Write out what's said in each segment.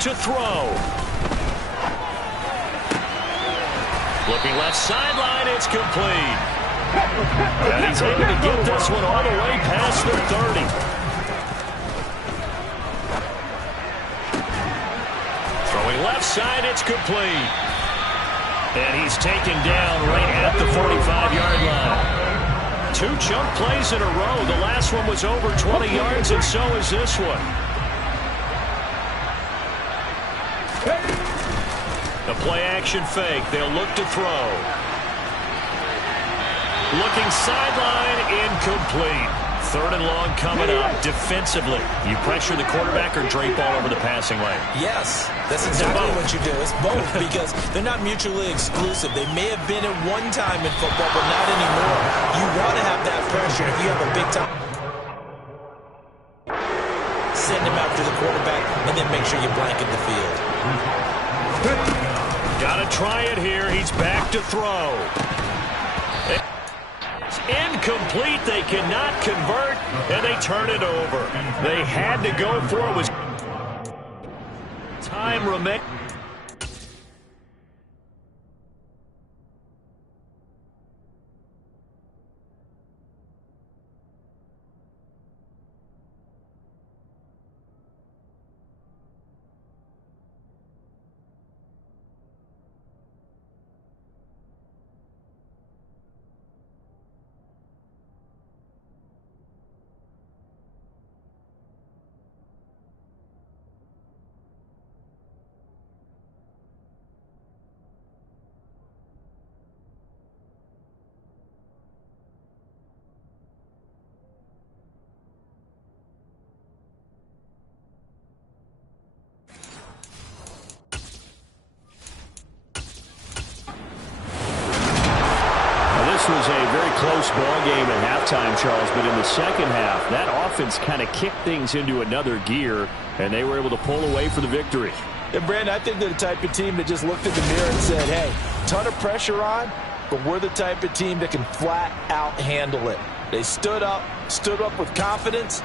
to throw. Looking left sideline, it's complete. And he's able to get this one all the way past the 30. Throwing left side, it's complete. And he's taken down right at the 45-yard line. 2 chunk plays in a row. The last one was over 20 yards, and so is this one. A play-action fake. They'll look to throw. Looking sideline, incomplete. 3rd and long coming up defensively. You pressure the quarterback or drape all over the passing lane? Yes, that's exactly what you do. It's both because they're not mutually exclusive. They may have been at one time in football, but not anymore. You want to have that pressure if you have a big time. Send him after the quarterback and then make sure you blanket the field. Got to try it here. He's back to throw. Incomplete. They cannot convert, and they turn it over. They had to go for it. Was time remains. Was a very close ball game at halftime, Charles, but in the second half, that offense kind of kicked things into another gear, and they were able to pull away for the victory. And, Brandon, I think they're the type of team that just looked in the mirror and said, hey, ton of pressure on, but we're the type of team that can flat out handle it. They stood up with confidence.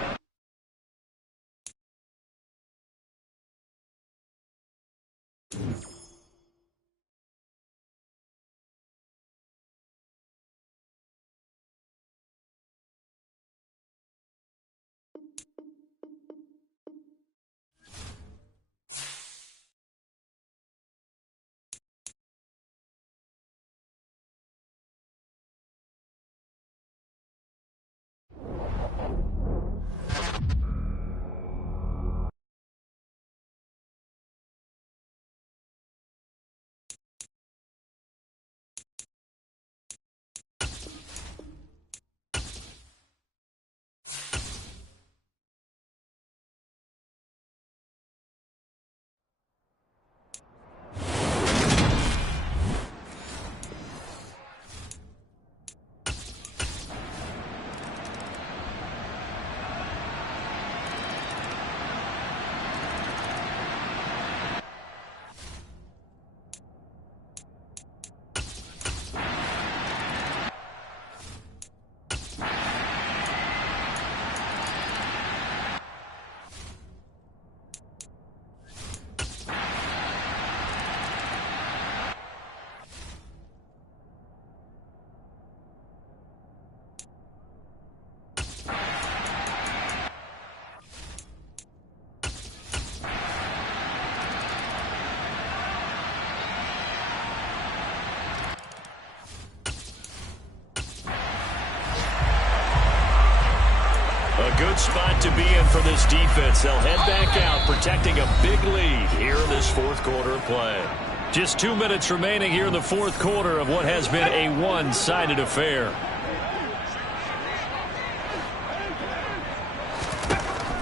A good spot to be in for this defense. They'll head back out, protecting a big lead here in this 4th quarter of play. Just 2 minutes remaining here in the 4th quarter of what has been a one-sided affair.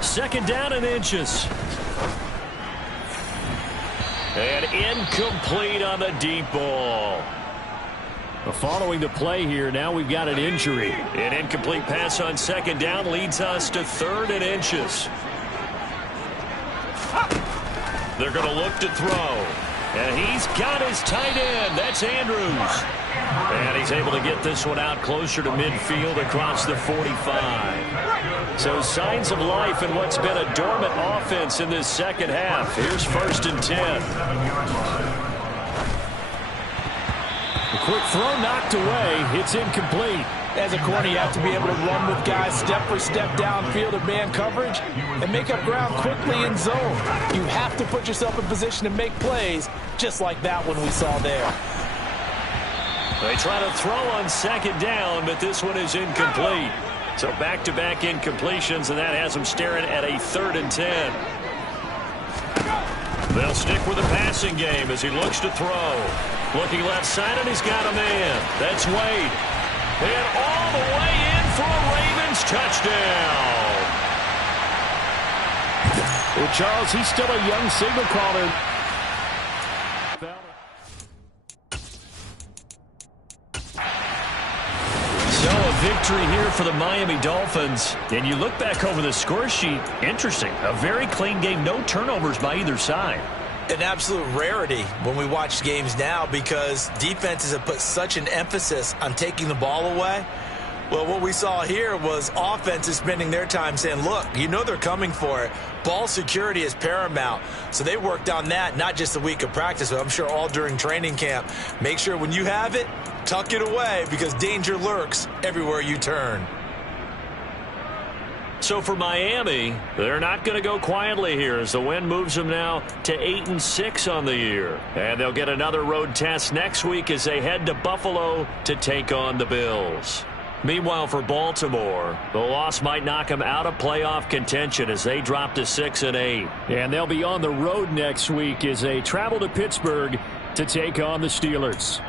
Second down and inches. And incomplete on the deep ball. Following the play here, now we've got an injury. An incomplete pass on second down leads us to 3rd and inches. They're going to look to throw. And he's got his tight end. That That's Andrews. And he's able to get this one out closer to midfield across the 45. So signs of life in what's been a dormant offense in this second half. Here's 1st and 10. A quick throw knocked away. It's incomplete. As a corner, you have to be able to run with guys step for step downfield in man coverage and make up ground quickly in zone. You have to put yourself in position to make plays, just like that one we saw there. They try to throw on 2nd down, but this one is incomplete. So back-to-back incompletions, and that has them staring at a 3rd and 10. They'll stick with the passing game as he looks to throw. Looking left side, and he's got a man. That's Wade. And all the way in for a Ravens touchdown. Well, Charles, he's still a young signal caller. So a victory here for the Miami Dolphins. And you look back over the score sheet, interesting. A very clean game, no turnovers by either side. An absolute rarity when we watch games now because defenses have put such an emphasis on taking the ball away. Well, what we saw here was offenses spending their time saying, look, you know they're coming for it. Ball security is paramount. So they worked on that, not just a week of practice, but I'm sure all during training camp. Make sure when you have it, tuck it away because danger lurks everywhere you turn. So for Miami, they're not going to go quietly here as the win moves them now to 8-6 on the year. And they'll get another road test next week as they head to Buffalo to take on the Bills. Meanwhile, for Baltimore, the loss might knock them out of playoff contention as they drop to 6-8. And they'll be on the road next week as they travel to Pittsburgh to take on the Steelers.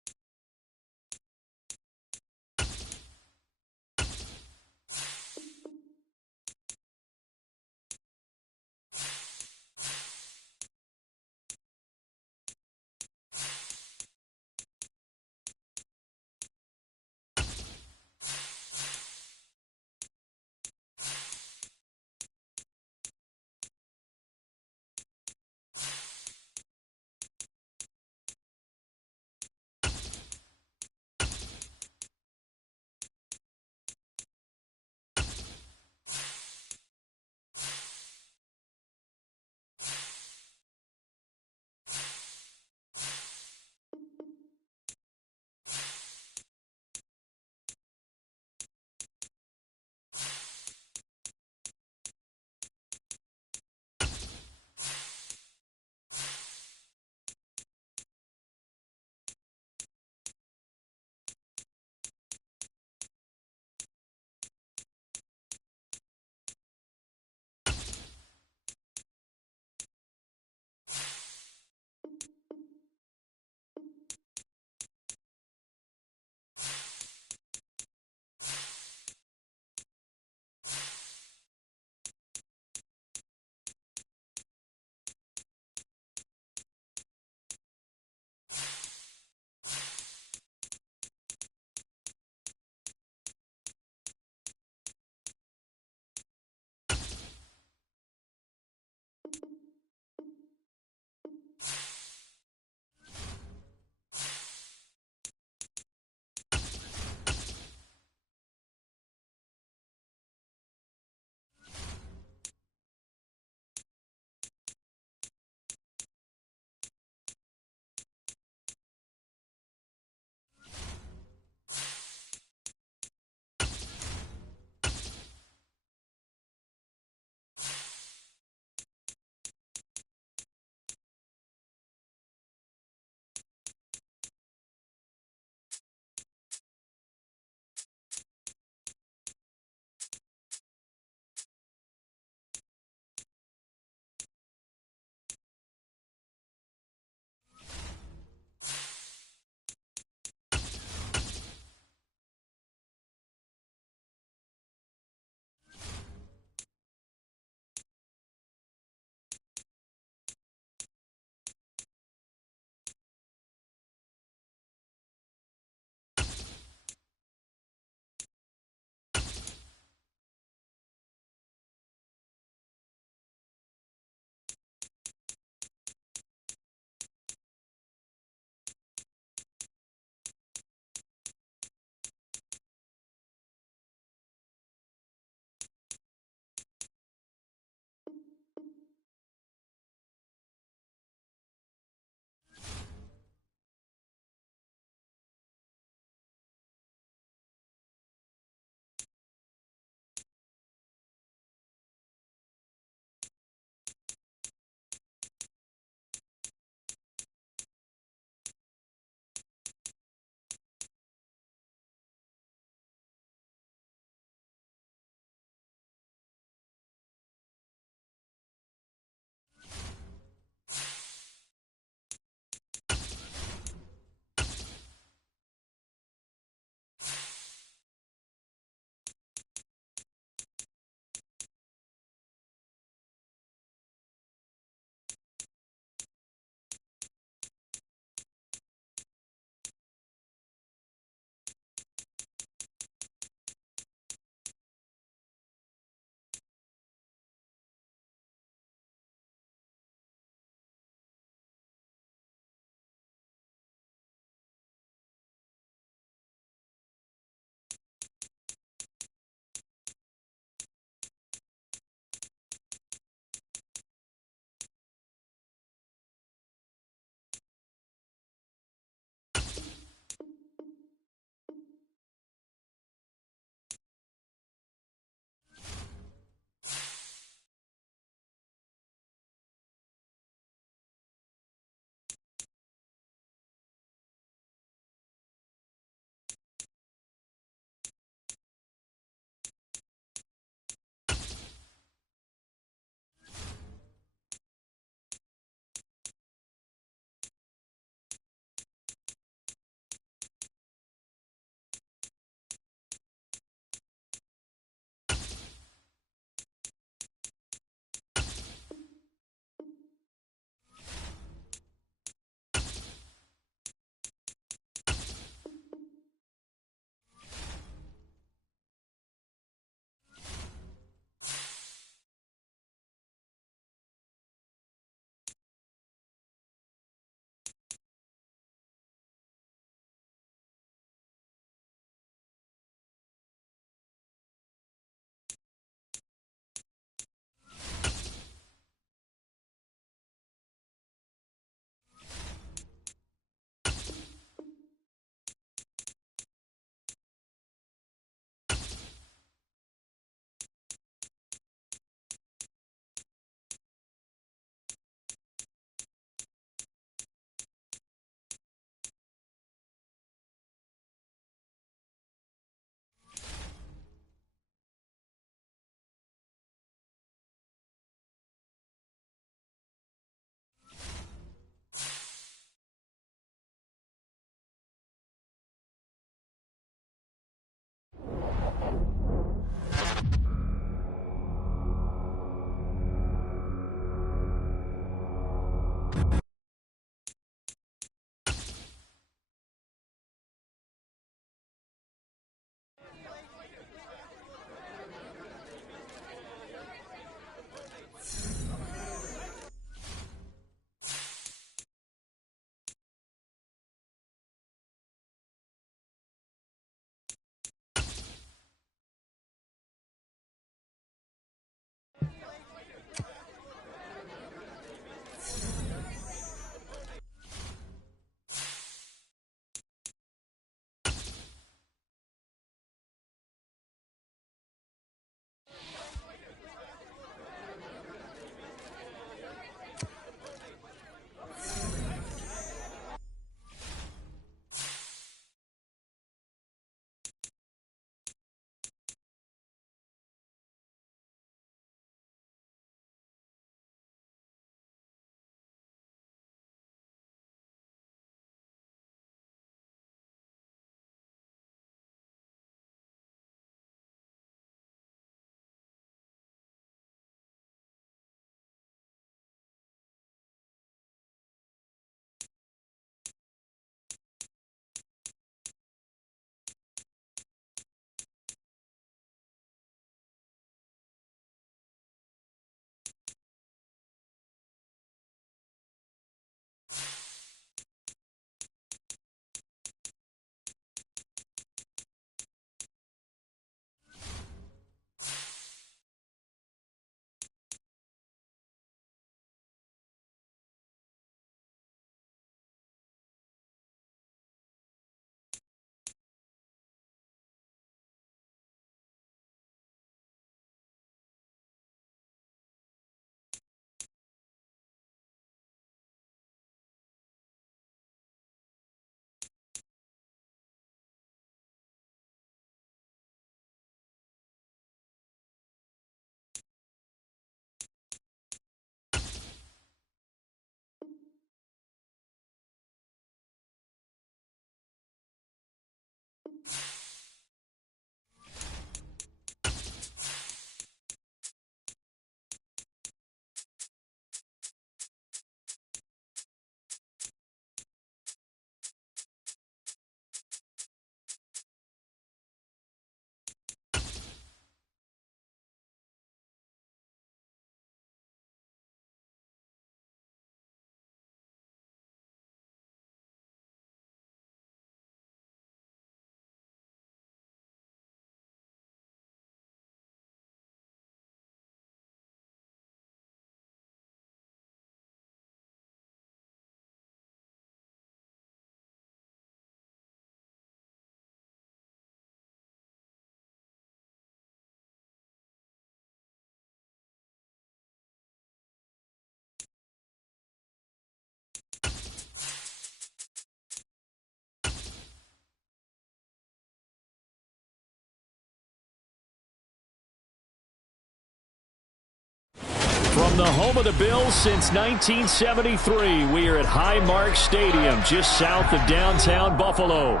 From the home of the Bills since 1973, we are at Highmark Stadium, just south of downtown Buffalo.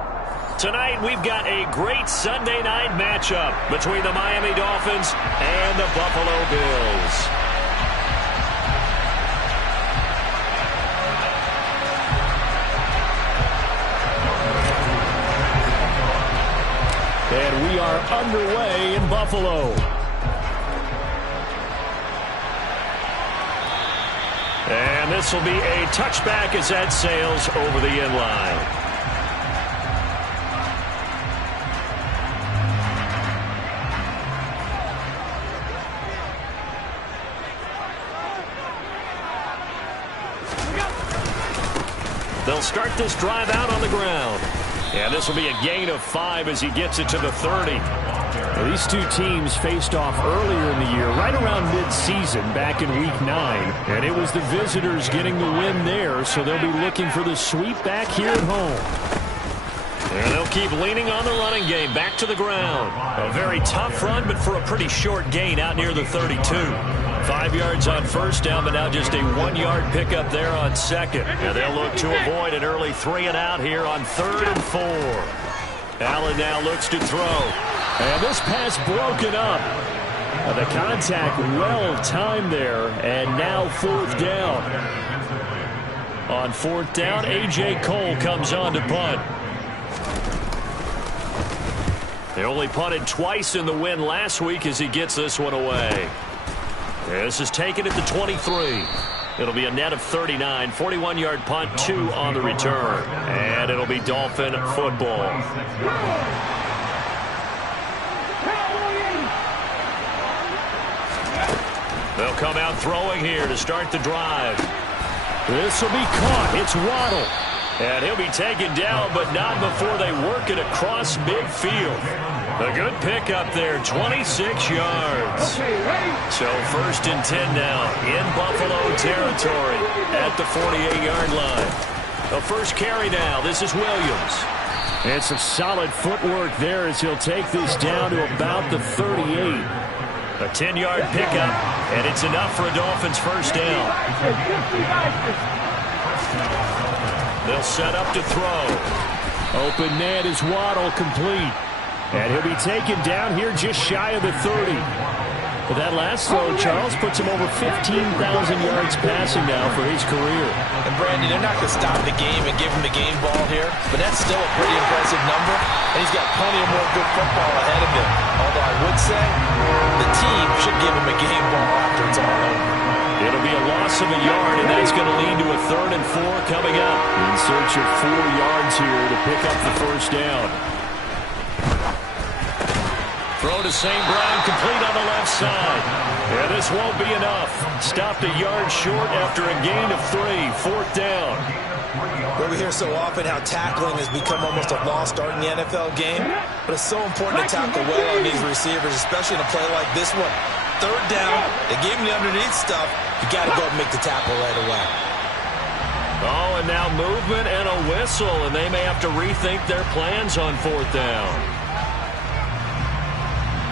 Tonight, we've got a great Sunday night matchup between the Miami Dolphins and the Buffalo Bills. And we are underway in Buffalo. And this will be a touchback as that sails over the end line. They'll start this drive out on the ground. And this will be a gain of 5 as he gets it to the 30. Well, these two teams faced off earlier in the year, right around mid-season, back in Week 9. And it was the visitors getting the win there, so they'll be looking for the sweep back here at home. And they'll keep leaning on the running game, back to the ground. A very tough run, but for a pretty short gain out near the 32. 5 yards on first down, but now just a 1-yard pickup there on second. And they'll look to avoid an early 3 and out here on 3rd and 4. Allen now looks to throw. And this pass broken up. The contact well timed there, and now 4th down. On 4th down, A.J. Cole comes on to punt. They only punted twice in the win last week as he gets this one away. This is taken at the 23. It'll be a net of 39. 41-yard punt, 2 on the return. And it'll be Dolphin football. They'll come out throwing here to start the drive. This will be caught. It's Waddle. And he'll be taken down, but not before they work it across midfield. A good pickup there, 26 yards. So 1st and 10 now in Buffalo territory at the 48-yard line. The first carry now. This is Williams. And some solid footwork there as he'll take this down to about the 38. A 10-yard pickup, and it's enough for a Dolphins first down. They'll set up to throw. Open man is Waddle, complete. And he'll be taken down here just shy of the 30. But that last throw, Charles, puts him over 15,000 yards passing now for his career. And, Brandon, they're not going to stop the game and give him the game ball here, but that's still a pretty impressive number, and he's got plenty of more good football ahead of him. Although I would say the team should give him a game ball after it's all over. It'll be a loss of a yard, and that's going to lead to a 3rd and 4 coming up. In search of 4 yards here to pick up the first down. Throw to St. Brown, complete on the left side. And this won't be enough. Stopped a yard short after a gain of 3. 4th down. Well, we hear so often how tackling has become almost a lost art in the NFL game. But it's so important to tackle well on these receivers, especially in a play like this one. 3rd down, they gave him the underneath stuff. You got to go and make the tackle right away. Oh, and now movement and a whistle, and they may have to rethink their plans on 4th down.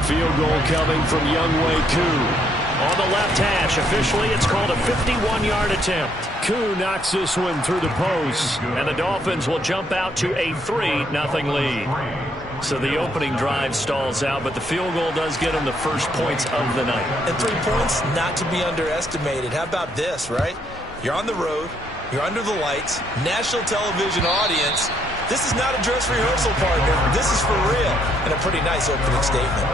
Field goal coming from Younghoe Koo. On the left hash, officially it's called a 51-yard attempt. Koo knocks this one through the post. And the Dolphins will jump out to a 3-0 lead. So the opening drive stalls out, but the field goal does get them the first points of the night. And 3 points, not to be underestimated. How about this, right? You're on the road. You're under the lights. National television audience. This is not a dress rehearsal, partner. This is for real. And a pretty nice opening statement.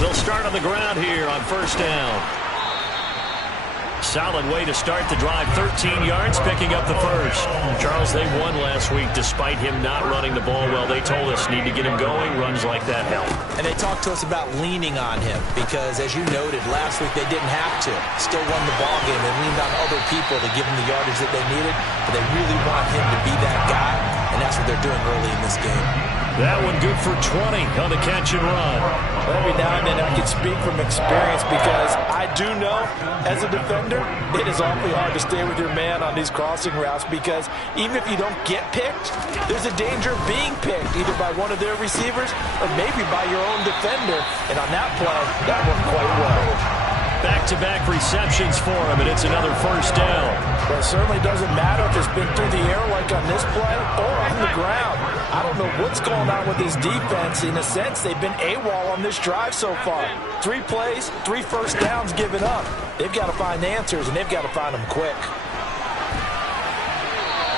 They'll start on the ground here on 1st down. Solid way to start the drive. 13 yards, picking up the first. Charles, they won last week despite him not running the ball well. They told us need to get him going. Runs like that help. And they talked to us about leaning on him because, as you noted, last week they didn't have to. Still won the ball game. They leaned on other people to give them the yardage that they needed, but they really want him to be that guy, and that's what they're doing early in this game. That one good for 20 on the catch and run. Every now and then I can speak from experience because I do know, as a defender, it is awfully hard to stay with your man on these crossing routes because even if you don't get picked, there's a danger of being picked either by one of their receivers or maybe by your own defender. And on that play, that worked quite well. Back-to-back receptions for him, and it's another first down. Well, it certainly doesn't matter if it's been through the air like on this play or on the ground. I don't know what's going on with this defense. In a sense, they've been AWOL on this drive so far. 3 plays, 3 first downs given up. They've got to find answers, and they've got to find them quick.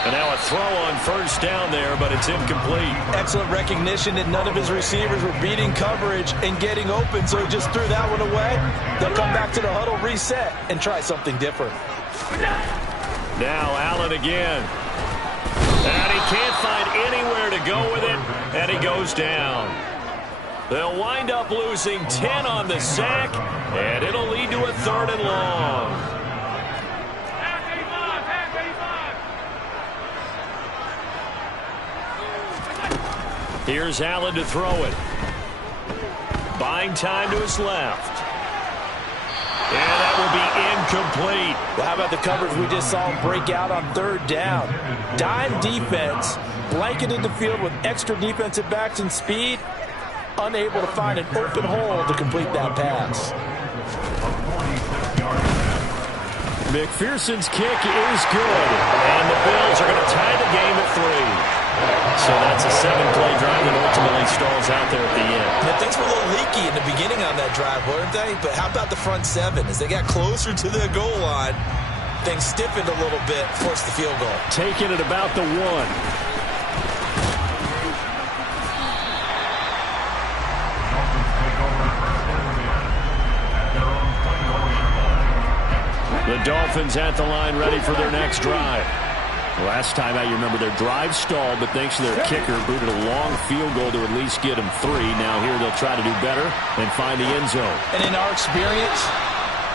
And now a throw on first down there, but it's incomplete. Excellent recognition that none of his receivers were beating coverage and getting open, so he just threw that one away. They'll come back to the huddle, reset, and try something different. Now Allen again. And he can't find anywhere to go with it, and he goes down. They'll wind up losing 10 on the sack, and it'll lead to a 3rd and long. Here's Allen to throw it. Buying time to his left. And that will be incomplete. Well, how about the coverage we just saw him break out on 3rd down? Dime defense, blanketed the field with extra defensive backs and speed, unable to find an open hole to complete that pass. McPherson's kick is good. And the Bills are going to tie the game at 3. So that's a 7-play drive that ultimately stalls out there at the end. Yeah, things were a little leaky in the beginning on that drive, weren't they? But how about the front 7? As they got closer to the goal line, things stiffened a little bit, forced the field goal. Taking it about the 1. The Dolphins at the line ready for their next drive. Last time out, you remember their drive stalled, but thanks to their kicker, booted a long field goal to at least get them 3. Now here they'll try to do better and find the end zone. And in our experience,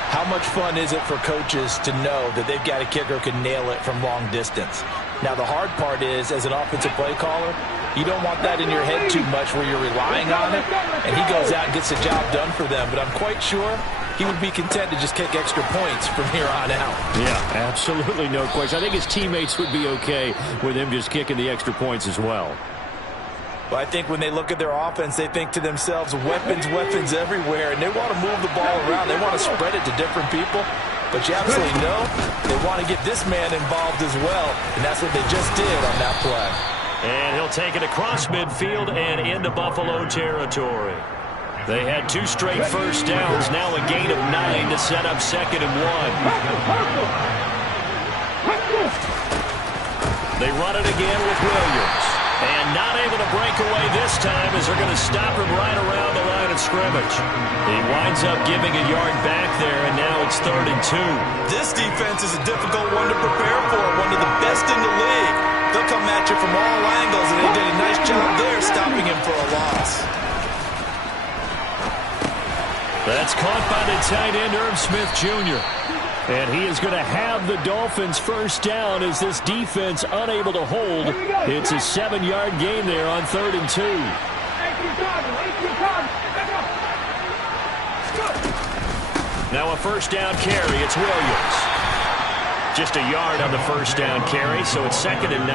how much fun is it for coaches to know that they've got a kicker who can nail it from long distance? Now the hard part is, as an offensive play caller, you don't want that in your head too much where you're relying on it, and he goes out and gets the job done for them. But I'm quite sure he would be content to just kick extra points from here on out. Yeah, absolutely no question. I think his teammates would be okay with him just kicking the extra points as well. Well, I think when they look at their offense, they think to themselves, weapons, weapons everywhere, and they want to move the ball around. They want to spread it to different people. But you absolutely know they want to get this man involved as well, and that's what they just did on that play. And he'll take it across midfield and into Buffalo territory. They had 2 straight first downs, now a gain of 9 to set up 2nd and 1. They run it again with Williams. And not able to break away this time as they're going to stop him right around the line of scrimmage. He winds up giving a yard back there, and now it's 3rd and 2. This defense is a difficult one to prepare for, one of the best in the league. They'll come at you from all angles, and they did a nice job there stopping him for a loss. That's caught by the tight end, Irv Smith Jr. And he is going to have the Dolphins first down as this defense unable to hold. It's a 7-yard gain there on 3rd and 2. Now a first down carry. It's Williams. Just a yard on the first down carry, so it's 2nd and 9.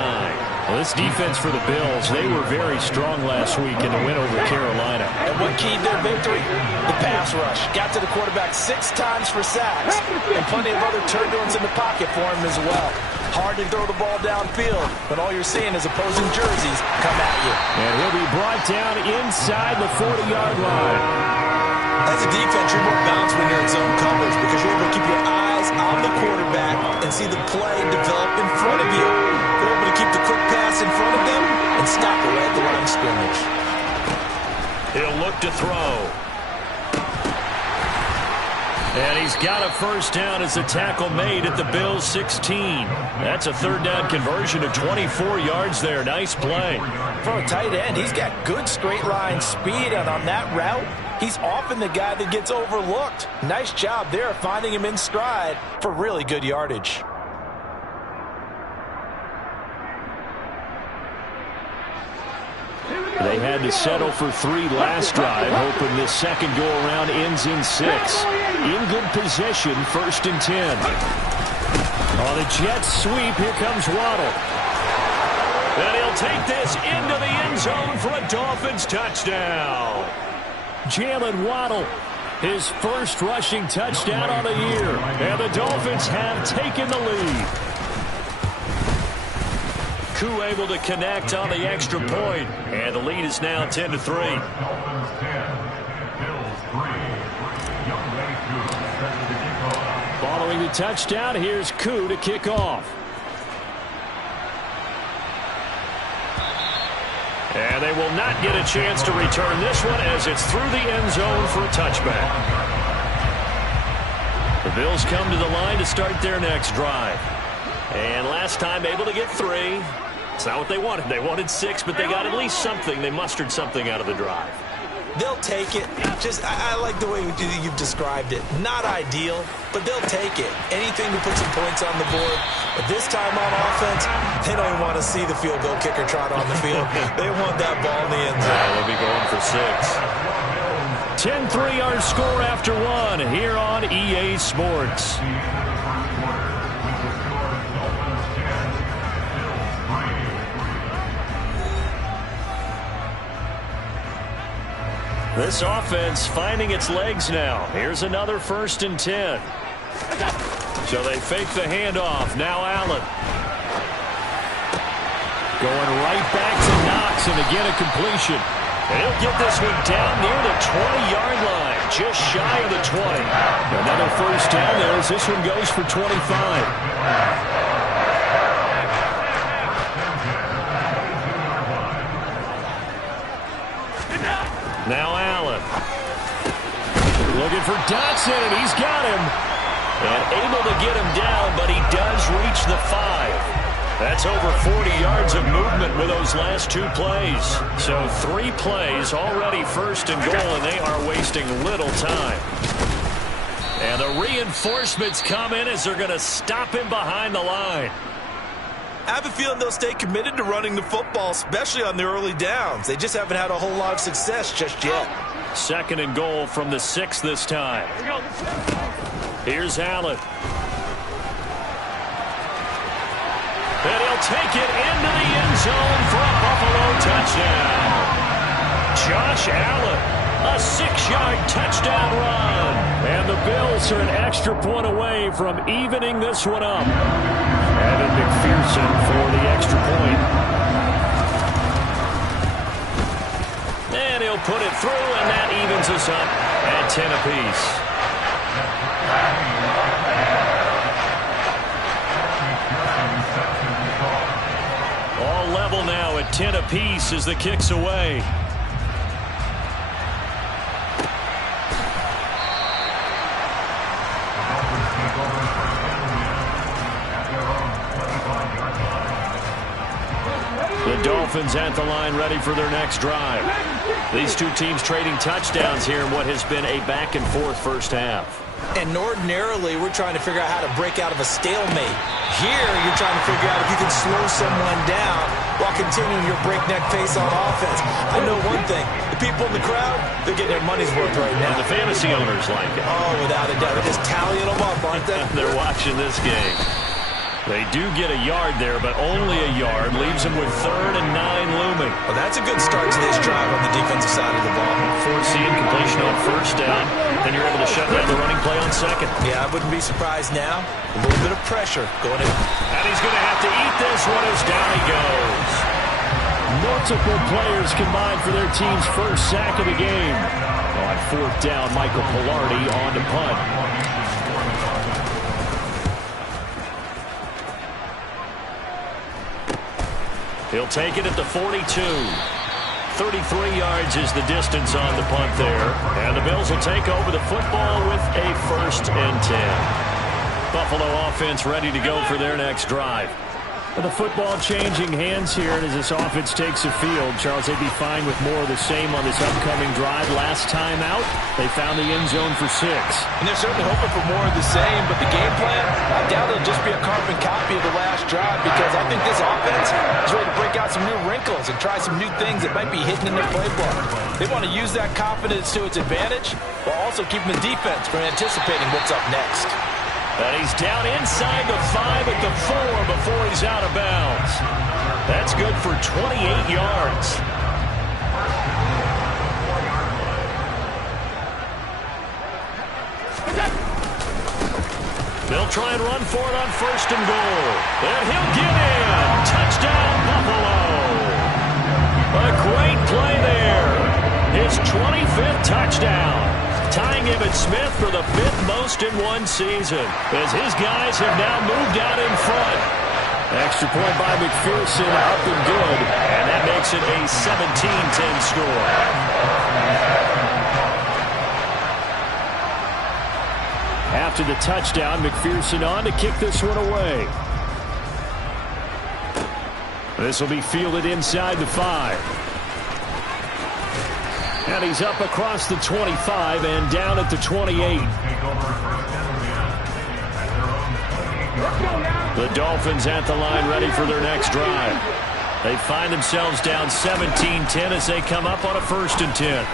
Well, this defense for the Bills, they were very strong last week in the win over Carolina. And what keyed their victory? The pass rush. Got to the quarterback 6 times for sacks, and plenty of other turbulence in the pocket for him as well. Hard to throw the ball downfield, but all you're seeing is opposing jerseys come at you. And he'll be brought down inside the 40-yard line. As a defense, you're more balanced when you're in zone coverage because you're able to keep your eyes on the quarterback and see the play develop in front of you. You're able to keep the quick pass in front of them and stop it right at the line of scrimmage. He'll look to throw. And he's got a first down as the tackle made at the Bills' 16. That's a 3rd down conversion of 24 yards there. Nice play. For a tight end, he's got good straight line speed, and on that route, he's often the guy that gets overlooked. Nice job there finding him in stride for really good yardage. They had to settle for 3 last drive, hoping this second go-around ends in 6. In good possession, 1st and 10. On the Jets sweep, here comes Waddle. And he'll take this into the end zone for a Dolphins touchdown. Jalen Waddle, his first rushing touchdown on the year. And the Dolphins have taken the lead. Koo able to connect on the extra point. And the lead is now 10-3. Following the touchdown, here's Koo to kick off. And they will not get a chance to return this one as it's through the end zone for a touchback. The Bills come to the line to start their next drive. And last time able to get 3. It's not what they wanted. They wanted 6, but they got at least something. They mustered something out of the drive. They'll take it. I like the way you've described it. Not ideal, but they'll take it. Anything to put some points on the board. But this time on offense, they don't even want to see the field goal kicker trot on the field. They want that ball in the end zone. They'll be going for 6. 10-3 our score after 1 here on EA Sports. This offense finding its legs now. Here's another 1st and 10. So they fake the handoff. Now Allen. Going right back to Knox, and again a completion. And he'll get this one down near the 20-yard line, just shy of the 20. Another first down there as this one goes for 25. Now Allen. Looking for Dotson, and he's got him. And able to get him down, but he does reach the 5. That's over 40 yards of movement with those last 2 plays. So 3 plays, already 1st and goal, and they are wasting little time. And the reinforcements come in as they're going to stop him behind the line. I have a feeling they'll stay committed to running the football, especially on the early downs. They just haven't had a whole lot of success just yet. 2nd and goal from the 6 this time. Here's Allen. And he'll take it into the end zone for a Buffalo touchdown. Josh Allen, a 6-yard touchdown run. And the Bills are an extra point away from evening this one up. Evan McPherson for the extra point. And he'll put it through, and that evens us up at 10 apiece. All level now at 10 apiece as the kick's away. The Dolphins at the line ready for their next drive. These 2 teams trading touchdowns here in what has been a back-and-forth first half. And ordinarily, we're trying to figure out how to break out of a stalemate. Here, you're trying to figure out if you can slow someone down while continuing your breakneck pace on offense. I know one thing. The people in the crowd, they're getting their money's worth right now. And the fantasy owners like it. Oh, without a doubt. They're just tallying them up, aren't they? They're watching this game. They do get a yard there, but only a yard. Leaves them with 3rd and 9 looming. Well, that's a good start to this drive on the defensive side of the ball. Foreseen completion on 1st down. Then you're able to shut down the running play on 2nd. Yeah, I wouldn't be surprised now. A little bit of pressure going in. And he's going to have to eat this one as down he goes. Multiple players combined for their team's first sack of the game. On 4th down, Michael Pilardi on to punt. He'll take it at the 42. 33 yards is the distance on the punt there. And the Bills will take over the football with a 1st and 10. Buffalo offense ready to go for their next drive. The football changing hands here, and as this offense takes the field, Charles, they'd be fine with more of the same on this upcoming drive. Last time out, they found the end zone for 6. And they're certainly hoping for more of the same, but the game plan, I doubt it'll just be a carbon copy of the last drive, because I think this offense is ready to break out some new wrinkles and try some new things that might be hidden in their playbook. They want to use that confidence to its advantage, while also keeping the defense from anticipating what's up next. And he's down inside the 5 at the 4 before he's out of bounds. That's good for 28 yards. They'll try and run for it on 1st and goal. And he'll get in. Touchdown, Buffalo. A great play there. His 25th touchdown. Tying Emmitt Smith for the 5th most in one season, as his guys have now moved out in front. Extra point by McPherson, up and good, and that makes it a 17-10 score. After the touchdown, McPherson on to kick this one away. This will be fielded inside the 5. And he's up across the 25 and down at the 28. The Dolphins at the line ready for their next drive. They find themselves down 17-10 as they come up on a 1st and 10. And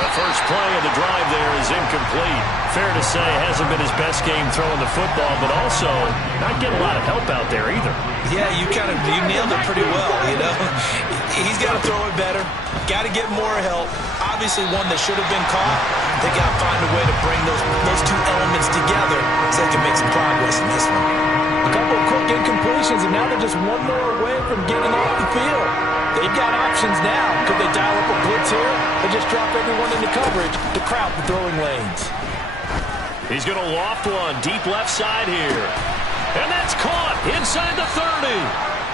the first play of the drive there is incomplete. Fair to say, hasn't been his best game throwing the football, but also not getting a lot of help out there either. Yeah, you nailed it pretty well, you know. He's got to throw it better. Got to get more help. Obviously one that should have been caught. They got to find a way to bring those two elements together so they can make some progress in this one. A couple of quick incompletions, and now they're just one more away from getting off the field. They've got options now. Could they dial up a blitz here or just drop everyone into coverage to crowd the throwing lanes? He's going to loft one deep left side here. And that's caught inside the 30.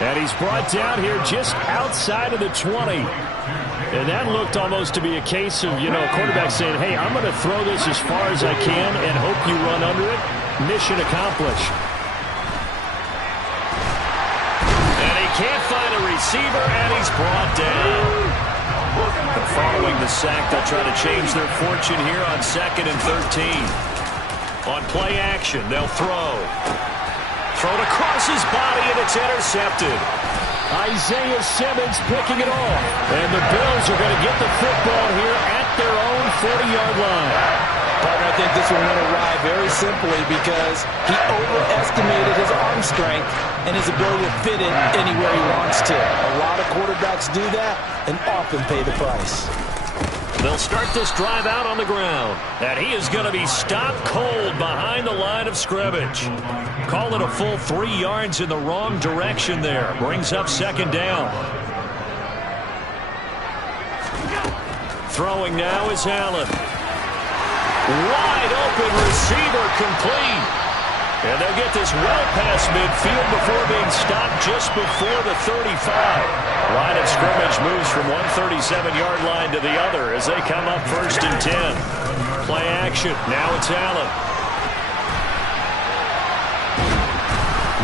And he's brought down here just outside of the 20. And that looked almost to be a case of, a quarterback saying, hey, I'm going to throw this as far as I can and hope you run under it. Mission accomplished. And he can't find a receiver, and he's brought down. And following the sack, they'll try to change their fortune here on 2nd and 13. On play action, they'll throw. Thrown across his body, and it's intercepted. Isaiah Simmons picking it off. And the Bills are going to get the football here at their own 40-yard line. Partner, I think this one went awry very simply because he overestimated his arm strength and his ability to fit it anywhere he wants to. A lot of quarterbacks do that and often pay the price. They'll start this drive out on the ground. And he is going to be stopped cold behind the line of scrimmage. Call it a full 3 yards in the wrong direction there. Brings up 2nd down. Throwing now is Allen. Wide open receiver complete. And they'll get this well past midfield before being stopped just before the 35. Line of scrimmage moves from one 37-yard line to the other as they come up 1st and 10. Play action. Now it's Allen.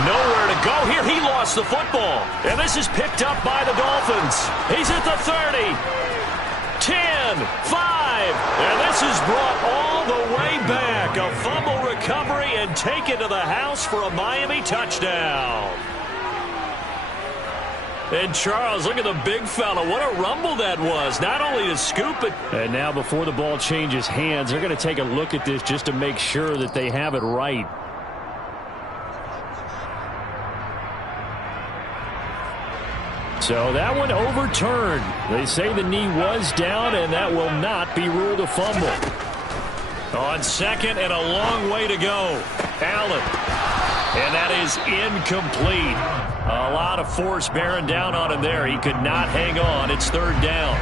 Nowhere to go here. He lost the football. And this is picked up by the Dolphins. He's at the 30. 10, 5, and this is brought all the way back. A fumble recovery and taken to the house for a Miami touchdown. And Charles, look at the big fella. What a rumble that was. Not only to scoop it. And now before the ball changes hands, they're going to take a look at this just to make sure that they have it right. So that one overturned. They say the knee was down, and that will not be ruled a fumble. On 2nd and a long way to go. Allen. And that is incomplete. A lot of force bearing down on him there. He could not hang on. It's 3rd down.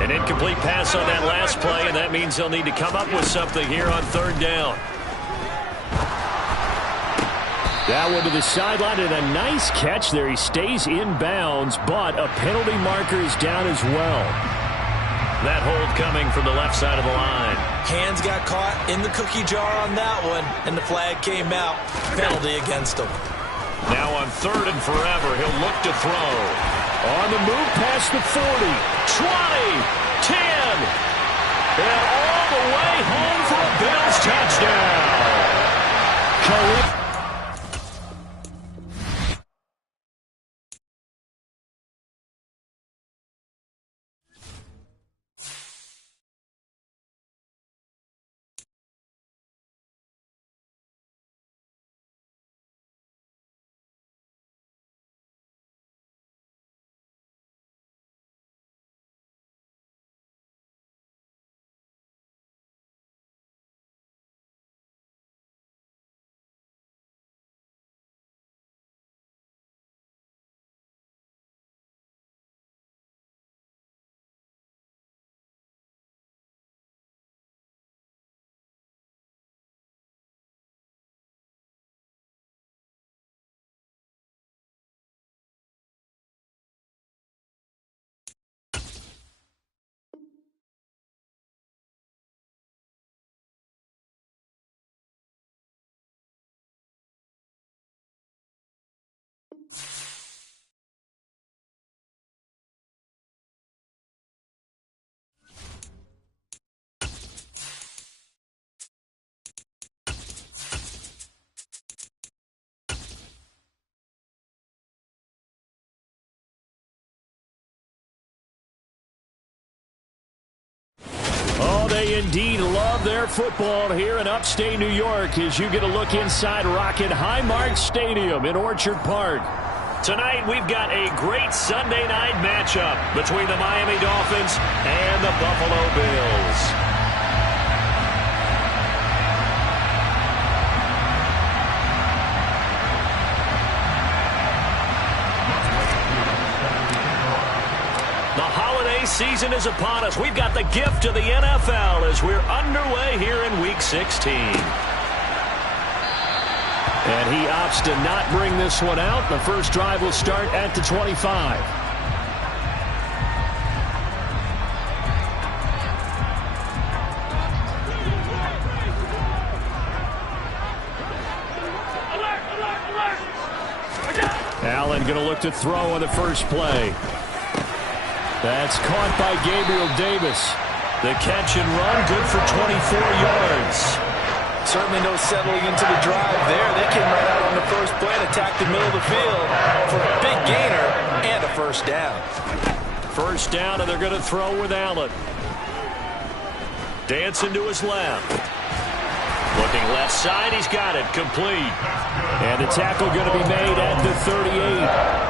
An incomplete pass on that last play, and that means they'll need to come up with something here on 3rd down. That one to the sideline, and a nice catch there. He stays in bounds, but a penalty marker is down as well. That hold coming from the left side of the line. Hands got caught in the cookie jar on that one, and the flag came out. Penalty against him. Now on 3rd and forever, he'll look to throw. On the move past the 40. 20, 10, and all the way home for a Bills touchdown. Oh, they indeed love their football here in upstate New York as you get a look inside Rocket Highmark Stadium in Orchard Park. Tonight, we've got a great Sunday night matchup between the Miami Dolphins and the Buffalo Bills. Season is upon us. We've got the gift of the NFL as we're underway here in Week 16. And he opts to not bring this one out. The first drive will start at the 25. Allen going to look to throw on the first play. That's caught by Gabriel Davis. The catch and run, good for 24 yards. Certainly no settling into the drive there. They came right out on the first play and attacked the middle of the field for a big gainer and a first down. First down, and they're going to throw with Allen. Dancing to his left. Looking left side, he's got it, complete. And the tackle going to be made at the 38.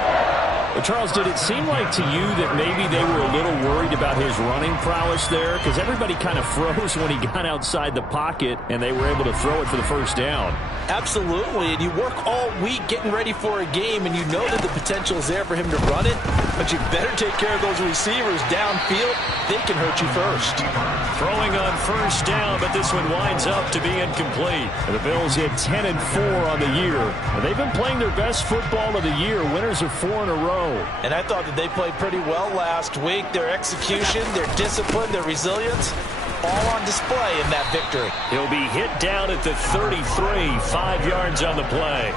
Well, Charles, did it seem like to you that maybe they were a little worried about his running prowess there? Because everybody kind of froze when he got outside the pocket, and they were able to throw it for the first down. Absolutely, and you work all week getting ready for a game, and you know that the potential is there for him to run it, but you better take care of those receivers downfield. They can hurt you first. Throwing on first down, but this one winds up to be incomplete. And the Bills hit 10-4 on the year. And they've been playing their best football of the year, winners of 4 in a row. And I thought that they played pretty well last week. Their execution, their discipline, their resilience, all on display in that victory. He'll be hit down at the 33, 5 yards on the play.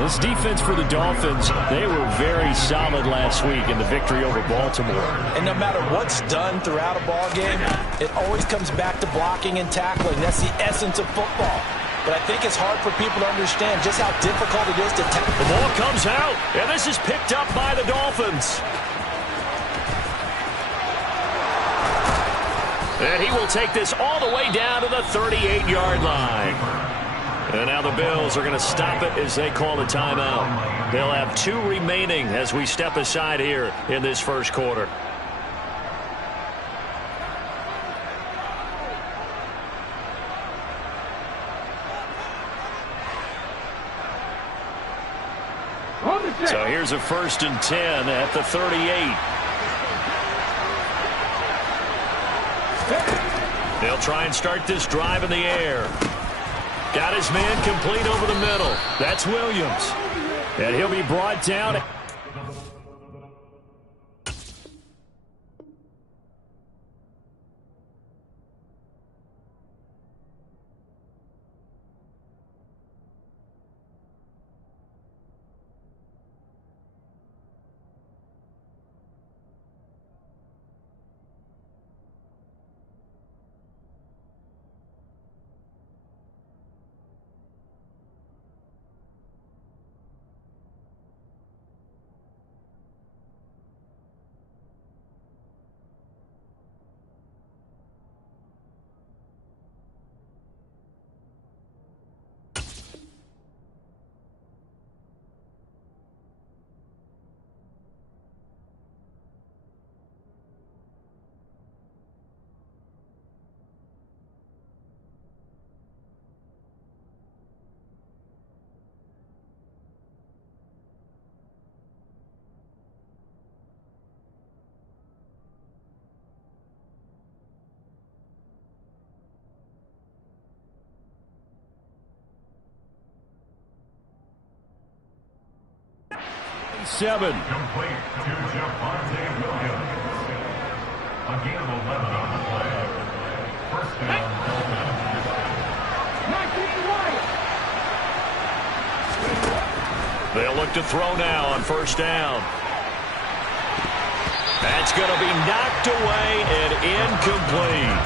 This defense for the Dolphins, they were very solid last week in the victory over Baltimore. And no matter what's done throughout a ball game, it always comes back to blocking and tackling. That's the essence of football. But I think it's hard for people to understand just how difficult it is to tackle. The ball comes out, and this is picked up by the Dolphins. And he will take this all the way down to the 38-yard line. And now the Bills are going to stop it as they call a timeout. They'll have 2 remaining as we step aside here in this first quarter. So here's a 1st and 10 at the 38. They'll try and start this drive in the air. Got his man complete over the middle. That's Williams. And he'll be brought down. 7. They'll look to throw now on first down. That's going to be knocked away and incomplete.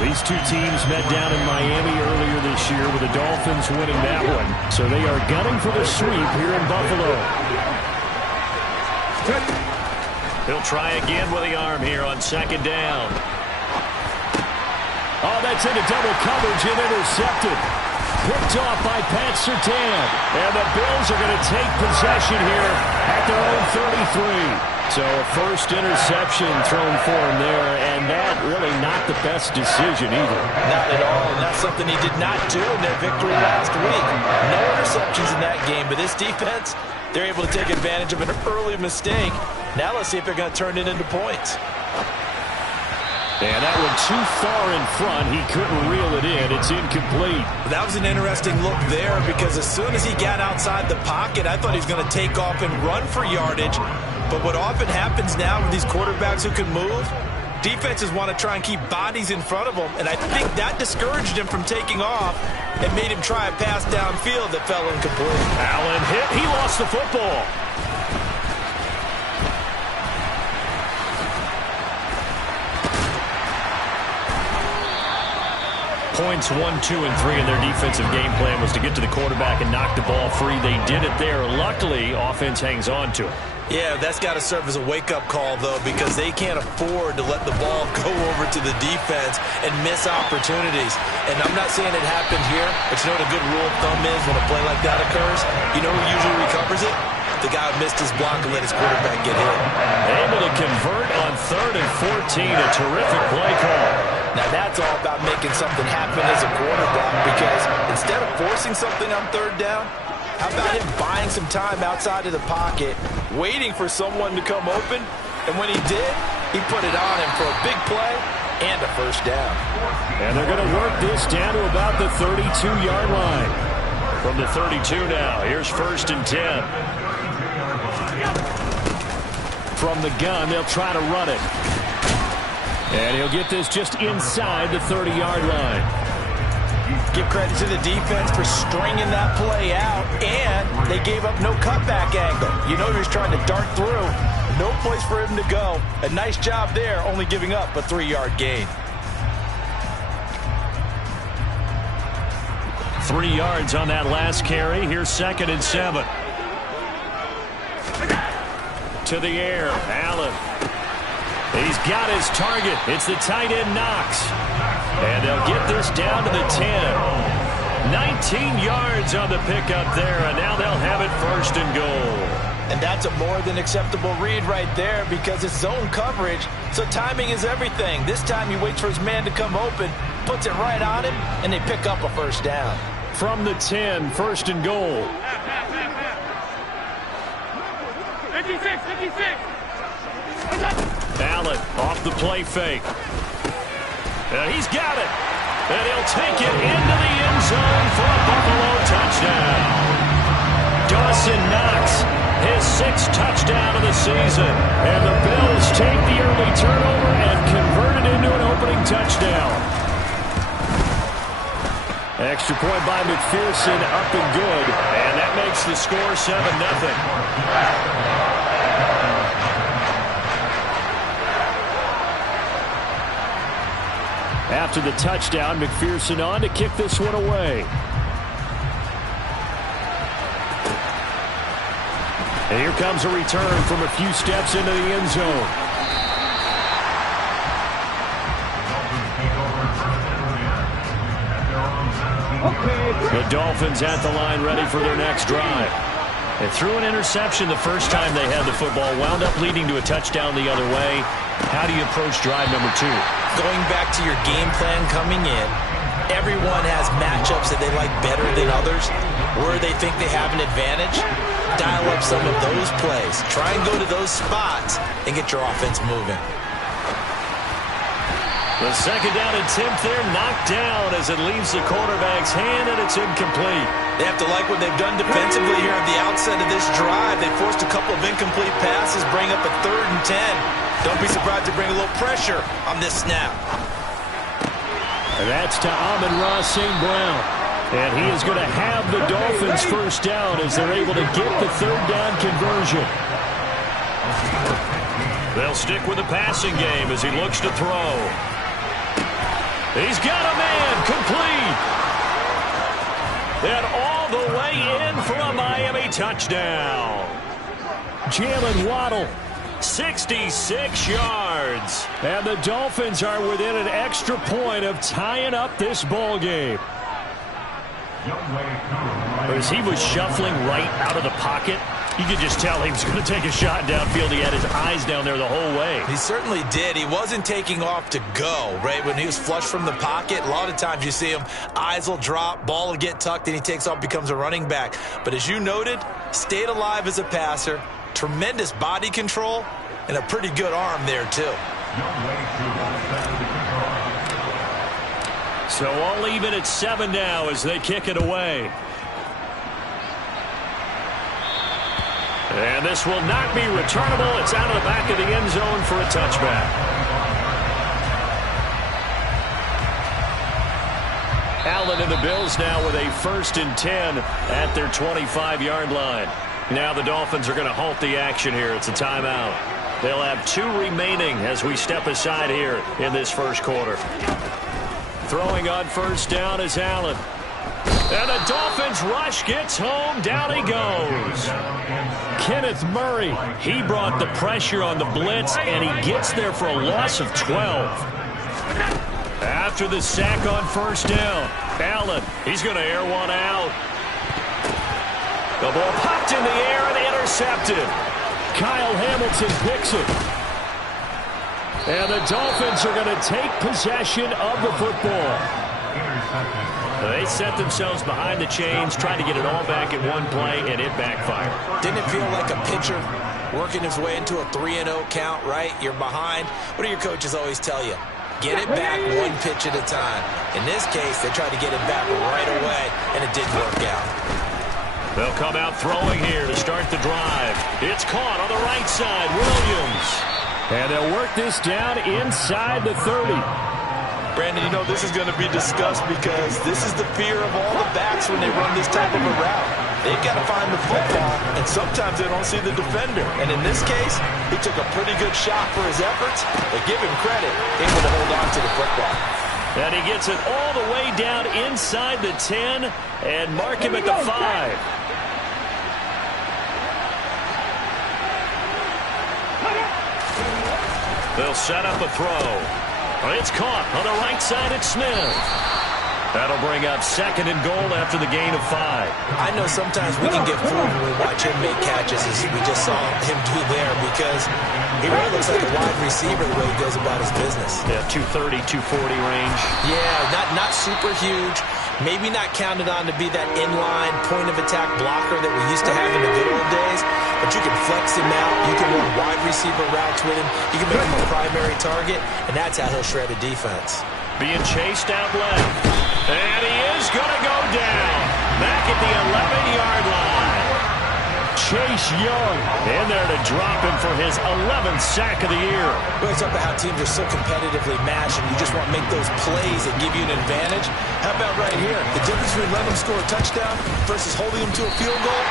These two teams met down in Miami earlier this year with the Dolphins winning that one. So they are gunning for the sweep here in Buffalo. He'll try again with the arm here on second down. Oh, that's into double coverage and intercepted. Picked off by Pat Surtain. And the Bills are going to take possession here at their own 33. So a first interception thrown for him there, and that really not the best decision either. Not at all, and that's something he did not do in their victory last week. No interceptions in that game, but this defense, they're able to take advantage of an early mistake. Now let's see if they're going to turn it into points. And that one too far in front. He couldn't reel it in. It's incomplete. That was an interesting look there because as soon as he got outside the pocket, I thought he was going to take off and run for yardage. But what often happens now with these quarterbacks who can move, defenses want to try and keep bodies in front of them. And I think that discouraged him from taking off and made him try a pass downfield that fell incomplete. Allen hit. He lost the football. Points 1, 2, and 3 in their defensive game plan was to get to the quarterback and knock the ball free. They did it there. Luckily, offense hangs on to it. Yeah, that's got to serve as a wake-up call, though, because they can't afford to let the ball go over to the defense and miss opportunities. And I'm not saying it happened here, but you know what a good rule of thumb is when a play like that occurs? You know who usually recovers it? The guy who missed his block and let his quarterback get hit. Able to convert on 3rd and 14. A terrific play call. Now that's all about making something happen as a quarterback, because instead of forcing something on 3rd down, how about him buying some time outside of the pocket, waiting for someone to come open, and when he did, he put it on him for a big play and a first down. And they're going to work this down to about the 32-yard line. From the 32 now, here's 1st and 10. From the gun, they'll try to run it. And he'll get this just inside the 30-yard line. Give credit to the defense for stringing that play out, and they gave up no cutback angle. You know he was trying to dart through. No place for him to go. A nice job there, only giving up a 3-yard gain. 3 yards on that last carry. Here's 2nd and 7. To the air, Allen. He's got his target. It's the tight end, Knox. And they'll get this down to the 10. 19 yards on the pickup there, and now they'll have it 1st and goal. And that's a more than acceptable read right there, because it's zone coverage, so timing is everything. This time he waits for his man to come open, puts it right on him, and they pick up a first down. From the 10, 1st and goal. 56. Allen off the play fake. And he's got it. And he'll take it into the end zone for a Buffalo touchdown. Dawson Knox, his 6th touchdown of the season. And the Bills take the early turnover and convert it into an opening touchdown. Extra point by McPherson, up and good. And that makes the score 7-0. After the touchdown, McPherson on to kick this one away. And here comes a return from a few steps into the end zone. The Dolphins at the line, ready for their next drive. They threw an interception the first time they had the football, wound up leading to a touchdown the other way. How do you approach drive number 2? Going back to your game plan coming in, everyone has matchups that they like better than others, where they think they have an advantage. Dial up some of those plays. Try and go to those spots and get your offense moving. The second down attempt there knocked down as it leaves the quarterback's hand, and it's incomplete. They have to like what they've done defensively here at the outset of this drive. They forced a couple of incomplete passes, bring up a 3rd and 10. Don't be surprised to bring a little pressure on this snap. And that's to Amon-Ra St. Brown. And he is going to have the Dolphins first down as they're able to get the 3rd down conversion. They'll stick with the passing game as he looks to throw. He's got a man, complete. And all the way in for a Miami touchdown. Jalen Waddle. 66 yards. And the Dolphins are within an extra point of tying up this ball game. As he was shuffling right out of the pocket, you could just tell he was going to take a shot downfield. He had his eyes down there the whole way. He certainly did. He wasn't taking off to go, right? When he was flush from the pocket, a lot of times you see him, eyes will drop, ball will get tucked, and he takes off, becomes a running back. But as you noted, stayed alive as a passer, tremendous body control, and a pretty good arm there, too. So all even at 7 now as they kick it away. And this will not be returnable. It's out of the back of the end zone for a touchback. Allen and the Bills now with a 1st and 10 at their 25-yard line. Now the Dolphins are going to halt the action here. It's a timeout. They'll have 2 remaining as we step aside here in this first quarter. Throwing on first down is Allen. And the Dolphins rush gets home. Down he goes. Kenneth Murray. He brought the pressure on the blitz, and he gets there for a loss of 12. After the sack on first down, Allen, he's going to air one out. The ball popped in the air and intercepted. Kyle Hamilton picks it. And the Dolphins are going to take possession of the football. They set themselves behind the chains, trying to get it all back in one play, and it backfired. Didn't it feel like a pitcher working his way into a 3-0 count, right? You're behind. What do your coaches always tell you? Get it back one pitch at a time. In this case, they tried to get it back right away, and it didn't work out. They'll come out throwing here to start the drive. It's caught on the right side. Williams. And they'll work this down inside the 30. Brandon, you know, this is going to be discussed because this is the fear of all the backs when they run this type of a route. They've got to find the football, and sometimes they don't see the defender. And in this case, he took a pretty good shot for his efforts, but give him credit, able to hold on to the football. And he gets it all the way down inside the 10 and mark him at the 5. They'll set up a throw. It's caught on the right side at Smith. That'll bring up 2nd and goal after the gain of 5. I know sometimes we can get fooled when we watch him make catches, as we just saw him do there, because he really looks like a wide receiver the way he goes about his business. Yeah, 230, 240 range. Yeah, not super huge. Maybe not counted on to be that inline point-of-attack blocker that we used to have in the good old days, but you can flex him out. You can run wide receiver routes with him. You can make him a primary target, and that's how he'll shred a defense. Being chased out left. And he is going to go down. Back at the 11-yard line. Chase Young in there to drop him for his 11th sack of the year. Well, it's up about how teams are so competitively matched, and you just want to make those plays that give you an advantage. How about right here? The difference between letting them score a touchdown versus holding them to a field goal,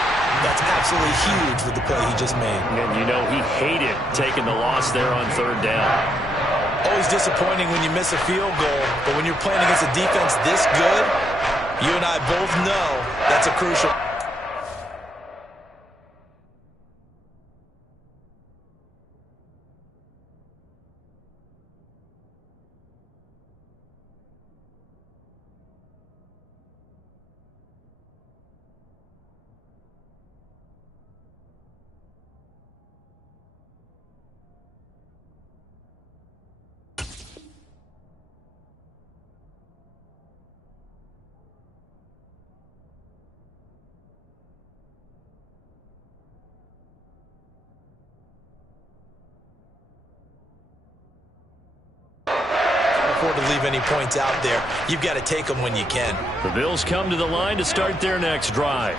that's absolutely huge with the play he just made. And you know he hated taking the loss there on 3rd down. Always disappointing when you miss a field goal, but when you're playing against a defense this good, you and I both know that's a crucial. afford to leave any points out there. You've got to take them when you can. The Bills come to the line to start their next drive.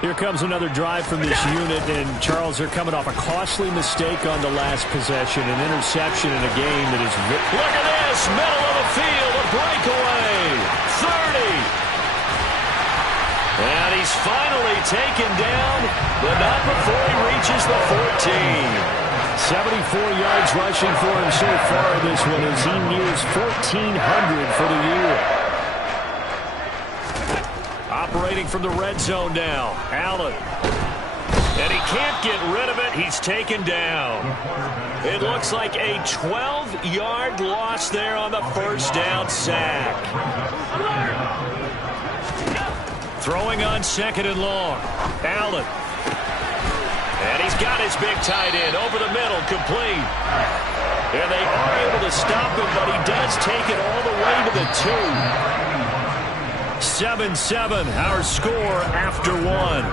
Here comes another drive from this unit, and Charles, they're coming off a costly mistake on the last possession, an interception in a game that is... Look at this, middle of the field, a breakaway, 30. And he's finally taken down, but not before he reaches the 14. 74 yards rushing for him so far in this one as he nears 1,400 for the year. Operating from the red zone now, Allen. And he can't get rid of it. He's taken down. It looks like a 12-yard loss there on the first down sack. Throwing on second and long. Allen. And he's got his big tight end over the middle, complete. And they are able to stop him, but he does take it all the way to the 2. 7-7, our score after one.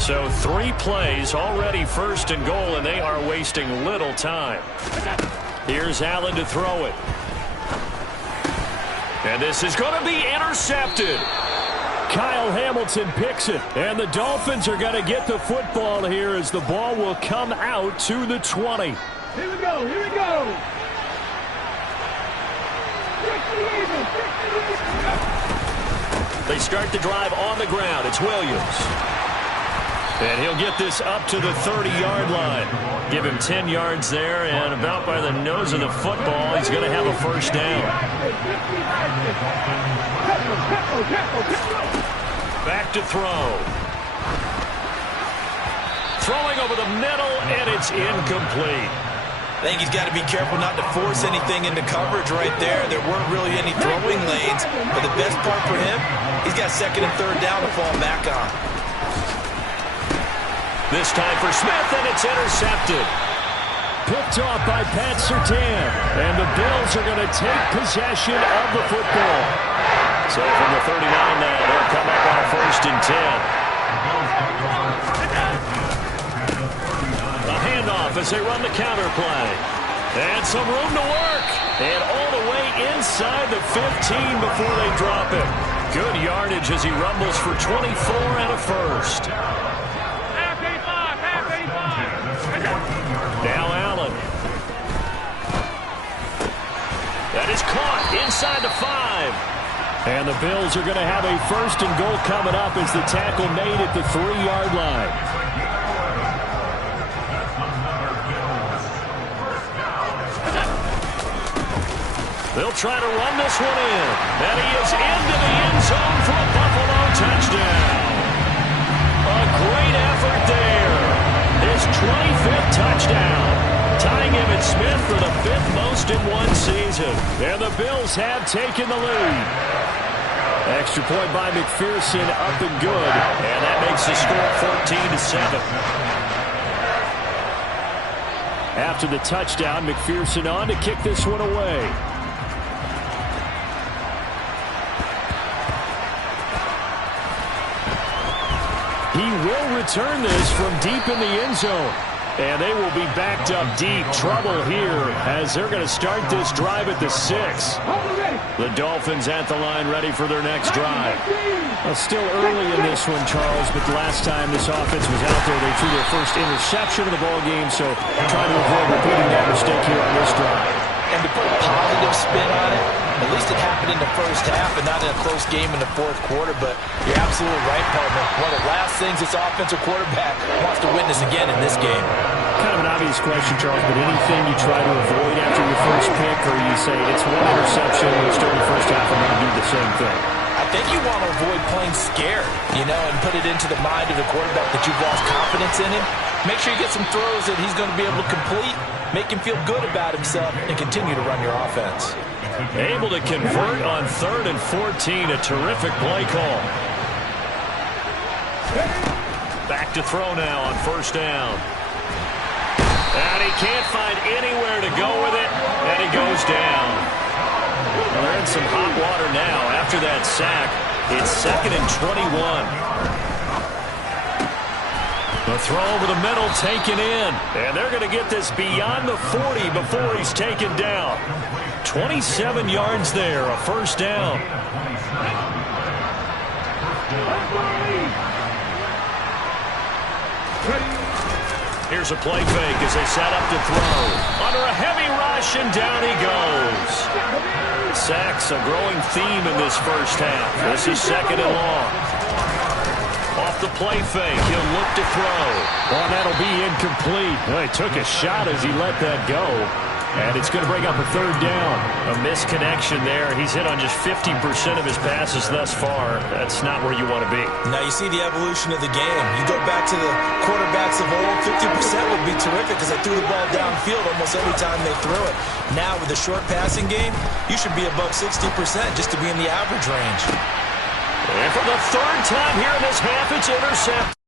So 3 plays, already first and goal, and they are wasting little time. Here's Allen to throw it. And this is going to be intercepted. Kyle Hamilton picks it, and the Dolphins are going to get the football here as the ball will come out to the 20. Here we go, here we go. They start the drive on the ground. It's Williams. And he'll get this up to the 30-yard line. Give him 10 yards there, and about by the nose of the football, he's going to have a first down. Back to throw. Throwing over the middle, and it's incomplete. I think he's got to be careful not to force anything into coverage right there. There weren't really any throwing lanes, but the best part for him, he's got second and third down to fall back on. This time for Smith, and it's intercepted. Picked off by Pat Surtain, and the Bills are going to take possession of the football. So from the 39 now, they'll come up on a first and 10. A handoff as they run the counter play. And some room to work. And all the way inside the 15 before they drop it. Good yardage as he rumbles for 24 and a first. Now Allen. That is caught inside the 5. And the Bills are going to have a first and goal coming up as the tackle made at the 3-yard line. They'll try to run this one in. And he is into the end zone for a Buffalo touchdown. A great effort there. His 25th touchdown. Tying Emmitt Smith for the 5th most in one season. And the Bills have taken the lead. Extra point by McPherson, up and good. And that makes the score 14-7. After the touchdown, McPherson on to kick this one away. He will return this from deep in the end zone. And they will be backed up deep. Trouble here as they're going to start this drive at the 6. The Dolphins at the line ready for their next drive. Well, still early in this one, Charles, but the last time this offense was out there, they threw their first interception of the ball game, so trying to avoid repeating that mistake here on this drive. And to put a positive spin on it, at least it happened in the first half and not in a close game in the fourth quarter, but you're absolutely right, partner. One of the last things this offensive quarterback wants to witness again in this game. Kind of an obvious question, Charles, but anything you try to avoid after your first pick, or you say it's one interception, we're starting the first half, I'm going to do the same thing? I think you want to avoid playing scared, and put it into the mind of the quarterback that you've lost confidence in him. Make sure you get some throws that he's going to be able to complete, make him feel good about himself, and continue to run your offense. Able to convert on 3rd and 14, a terrific play call. Back to throw now on first down. And he can't find anywhere to go with it, and he goes down. Well, they're in some hot water now after that sack. It's 2nd and 21. The throw over the middle taken in. And they're going to get this beyond the 40 before he's taken down. 27 yards there, a first down. Here's a play fake as they set up to throw. Under a heavy rush, and down he goes. Sacks, a growing theme in this first half. This is 2nd and long. Off the play fake, he'll look to throw. Well, that'll be incomplete. Well, he took a shot as he let that go. And it's going to bring up a 3rd down. A misconnection there. He's hit on just 50% of his passes thus far. That's not where you want to be. Now you see the evolution of the game. You go back to the quarterbacks of old, 50% would be terrific because they threw the ball downfield almost every time they threw it. Now with the short passing game, you should be above 60% just to be in the average range. And for the 3rd time here in this half, it's intercepted.